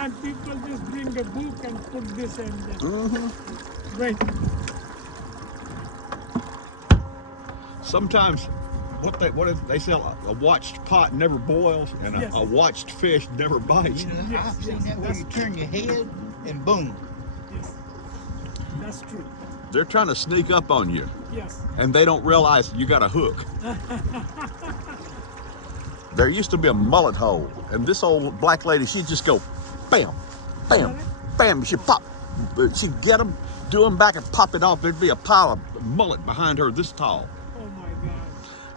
And people just bring a book and put this and that. Wait. Sometimes they sell a watched pot never boils and Yes. a watched fish never bites. You know, Yes, I've seen yes, that where that's you turn your head and boom. Yes. That's true. They're trying to sneak up on you Yes. and they don't realize you got a hook. There used to be a mullet hole and this old black lady, she'd just go bam, bam, bam. She'd pop, she'd get them, do them back and pop it off. There'd be a pile of mullet behind her this tall. Oh my God.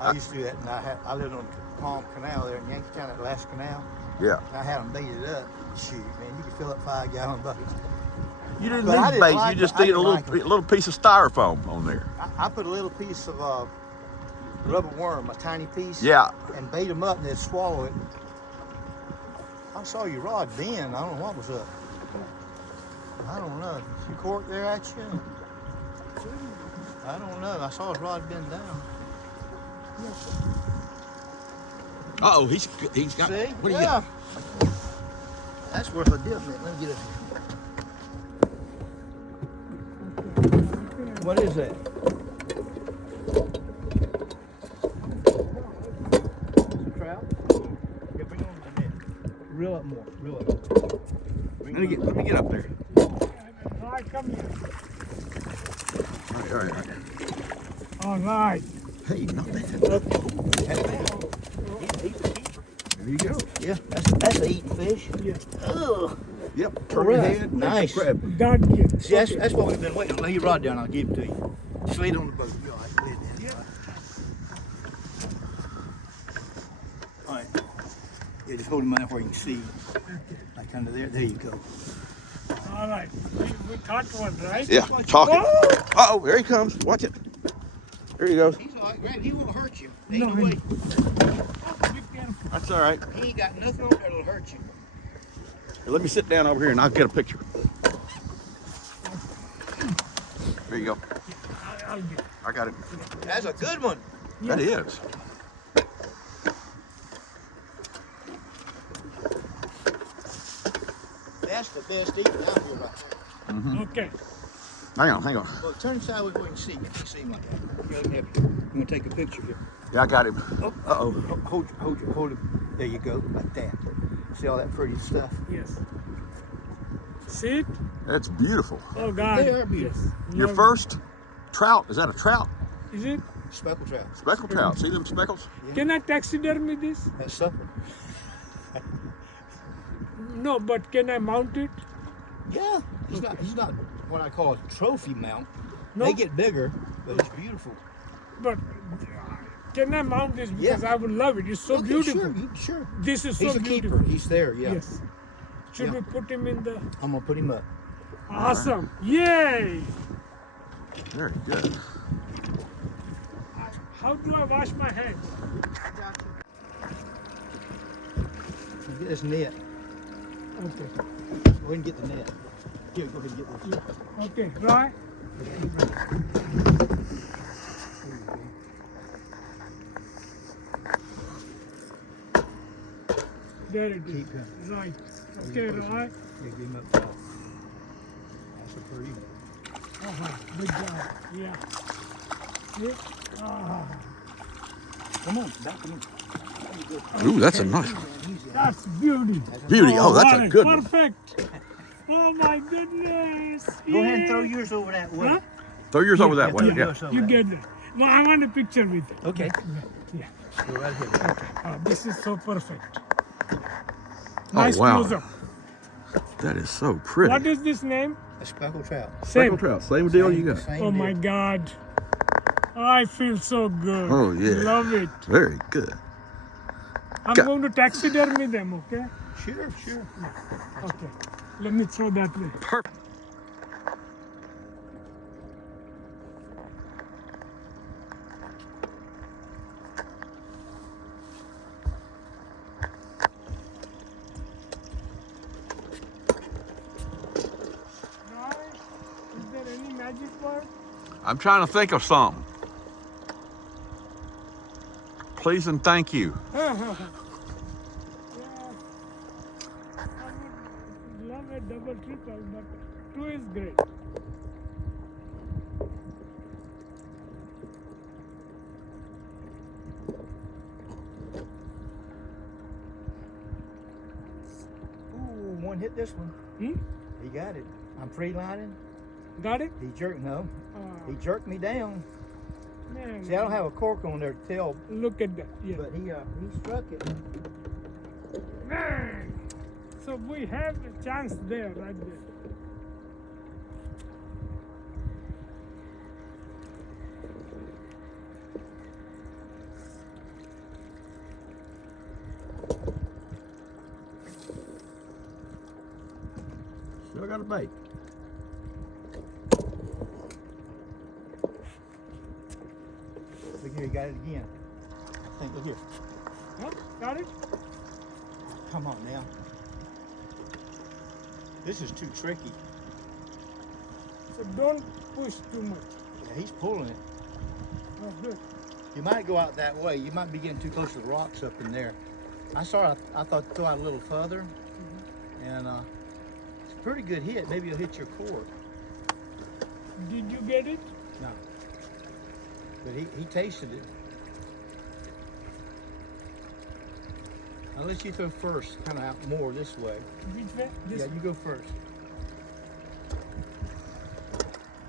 I used to do that, and I lived on Palm Canal there in Yankeetown, that last canal. Yeah. And I had them baited up. Shoot, man, you could fill up 5-gallon buckets. You didn't But I need didn't bait, like you just it. I need a didn't little, like it. little piece of styrofoam on there. I put a little piece of rubber worm, a tiny piece. Yeah. And bait them up, and they'd swallow it. I saw your rod bend. I don't know what was up. I don't know. You cork there at you? I don't know. I saw his rod bend down. Uh-oh, he's got, See? what do you Yeah. get? That's worth a dip, man. Let me get it. What is that? Trout? Yeah, bring on the net. Reel up more. Reel up. Let me get up there. All right, come here. All right. All right. Hey, not bad. There you go. Yeah, that's a eating fish. Yeah. Ugh. Yep, turn your Alright, head. nice. Grab. Done here. See, that's what we've been waiting on. Lay your rod down, I'll give it to you. Just lay it on the boat. You're all right. Lay it down. All right. Yeah, just hold him out where you can see. Like under there. There you go. All right. We caught one, right? Yeah, talking. Uh-oh, there he comes. Watch it. There he goes. He's all right, Grant. He won't hurt you. No, Ain't no way. That's all right. He ain't got nothing on there that'll hurt you. Here, let me sit down over here and I'll get a picture. There you go. I'll get it. I got it. That's a good one. That is. That's the best eating out here right now. Okay. Hang on. Well, turn sideways where you can see. You can see him like that. Here, let me help you. I'm gonna take a picture here. Yeah, I got him. Uh-oh. Hold him. There you go, like that. See all that pretty stuff? Yes. See it? That's beautiful. Oh God. They are beautiful. Yes. Your Love first trout, is that a trout? it. Is it? Speckled trout. Speckled trout. See them speckles? Can I taxidermy this? That's supper. No, but can I mount it? Yeah. He's not what I call a trophy mount. No. They get bigger, but it's beautiful. But can I mount this? Because I would love it. It's so Okay, beautiful. Sure. This is He's so a beautiful. keeper. He's there, yeah. Yes. Should Yeah. we put him in the? I'm gonna put him up. Awesome. Yay! Very good. How do I wash my hands? Get this net. Okay. Go ahead and get the net. Here, go ahead and get this. Okay, dry. There it is. Keep him. Right. Okay, right. Yeah, give him up top. That's a pretty one. Good job. Yeah. See? Come on, back him in. Ooh, that's a nice one. That's beauty. Beauty. Oh, that's a Right, good one. Perfect. Oh my goodness. Go ahead and Yay. throw yours over that way. Huh? Throw yours over that Yeah, way. throw Yeah. yours over You that get it. Well, I want a picture with it. Okay. Yeah. Go right ahead. Oh, this is so perfect. Oh, Nice wow. close-up. That is so pretty. What is this name? A speckled trout. Same. Speckled trout. Same deal you got. Same Oh my deal. God. I feel so good. Oh, yeah. Love it. Very good. I'm Got- going to taxidermy them, okay? Sure. Okay. Let me throw that way. Perfect. Guys, is there any magic word? I'm trying to think of something. Please and thank you. Yeah. a double, triple, but 2 is great. Ooh, one hit this one. Hmm? He got it. I'm free lining. Got it? He jerked, no. He jerked me down. Man, See, I don't have a cork on there to tell, look at that. Yeah. but he struck it. Man. So we have a chance there, right there. Still got a bait. Look here, he got it again. I think, look here. Huh? Got it? Come on now. This is too tricky. So don't push too much. Yeah, he's pulling it. Oh, good. You might go out that way. You might be getting too close to the rocks up in there. I thought throw out a little further, and it's a pretty good hit. Maybe you'll hit your cord. Did you get it? No. But he tasted it. Unless you throw first, kind of out more this way. Which way? This Yeah, way. you go first.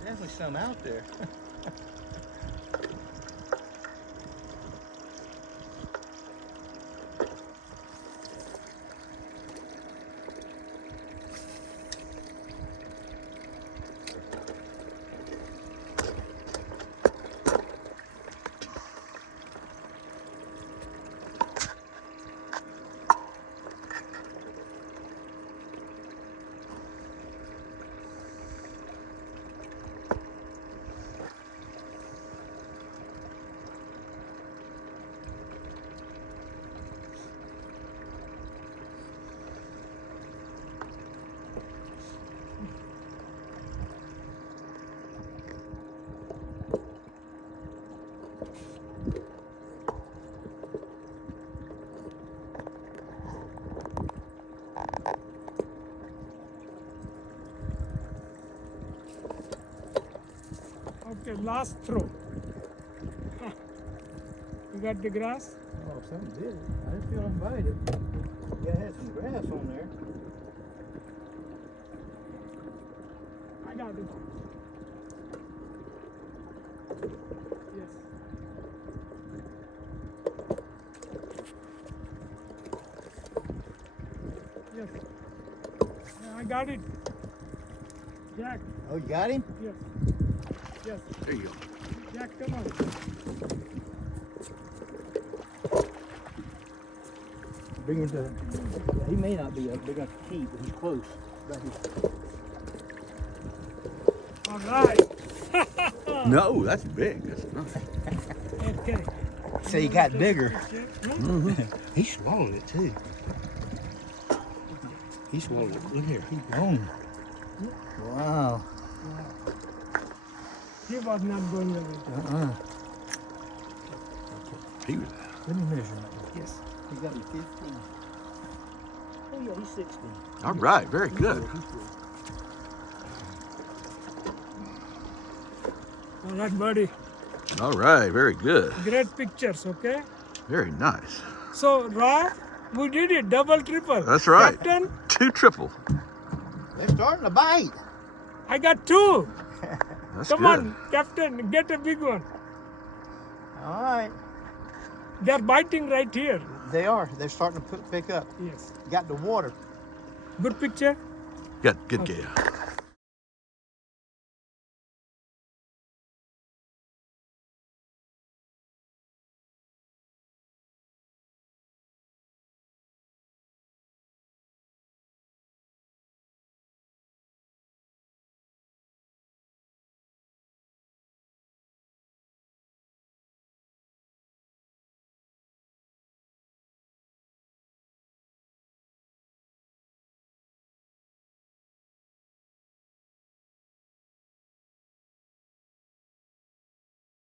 Definitely some out there. Okay, last throw. You got the grass? Oh, something did it. I didn't feel invited. Yeah, it had some grass on there. I got it. Yes. Yes. Yeah, I got it. Jack. Oh, you got him? Yes. Yes. There you go. Jack, come on. Bring him to. He may not be up big enough to keep, but he's close. Right here. All right. No, that's big. That's nice. Okay. So he got bigger. Huh? He swallowed it too. He swallowed it. Look here, he's gone. Wow. He was not going away. He was. Let me measure him. Yes. He got me 15. Oh yeah, he's 16. All right, very good. He's good. All right, buddy. All right, very good. Great pictures, okay? Very nice. So, Ra, we did it. Double, triple. That's right. Captain, 2 triple. They're starting to bite. I got 2. That's Come good. on, Captain, get a big one. All right. They're biting right here. They are. They're starting to pick up. Yes. Got the water. Good picture? Good, good, Gail.